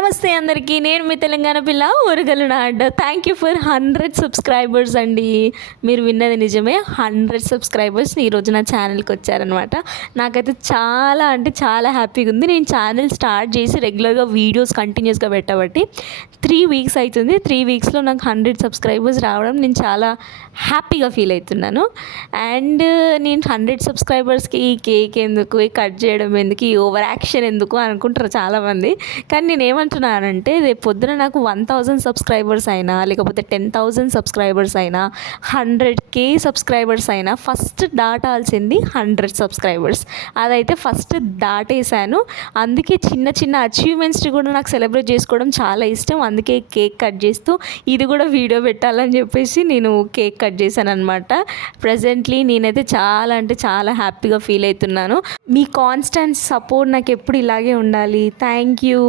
నమస్తే అందరికీ, నేను మీ తెలంగాణ పిల్ల ఊరగల్లు నాడ్. థ్యాంక్ యూ ఫర్ 100 సబ్స్క్రైబర్స్ అండి. మీరు విన్నది నిజమే, 100 సబ్స్క్రైబర్స్ ఈరోజు నా ఛానల్కి వచ్చారనమాట. నాకైతే చాలా అంటే చాలా హ్యాపీగా ఉంది. నేను ఛానల్ స్టార్ట్ చేసి రెగ్యులర్గా వీడియోస్ కంటిన్యూస్గా పెట్టబట్టి 3 వీక్స్ అవుతుంది. 3 వీక్స్లో నాకు 100 సబ్స్క్రైబర్స్ రావడం నేను చాలా హ్యాపీగా ఫీల్ అవుతున్నాను. అండ్ నేను 100 సబ్స్క్రైబర్స్కి ఈ కేక్ ఎందుకు, ఈ కట్ చేయడం ఎందుకు, ఈ ఓవర్ యాక్షన్ ఎందుకు అనుకుంటారు చాలామంది. కానీ నేను ఏమంటున్నానంటే, రేపు పొద్దున నాకు 1000 సబ్స్క్రైబర్స్ అయినా, లేకపోతే 10,000 సబ్స్క్రైబర్స్ అయినా, 100K సబ్స్క్రైబర్స్ అయినా, ఫస్ట్ దాటాల్సింది 100 సబ్స్క్రైబర్స్. అదైతే ఫస్ట్ దాటేశాను. అందుకే చిన్న చిన్న అచీవ్మెంట్స్ని కూడా నాకు సెలబ్రేట్ చేసుకోవడం చాలా ఇష్టం. అందుకే కేక్ కట్ చేస్తూ ఇది కూడా వీడియో పెట్టాలని చెప్పేసి నేను కేక్ కట్ చేశాను అనమాట. ప్రజెంట్లీ నేనైతే చాలా అంటే చాలా హ్యాపీగా ఫీల్ అవుతున్నాను. మీ కాన్స్టెంట్ సపోర్ట్ నాకు ఎప్పుడు ఇలాగే ఉండాలి. Thank you.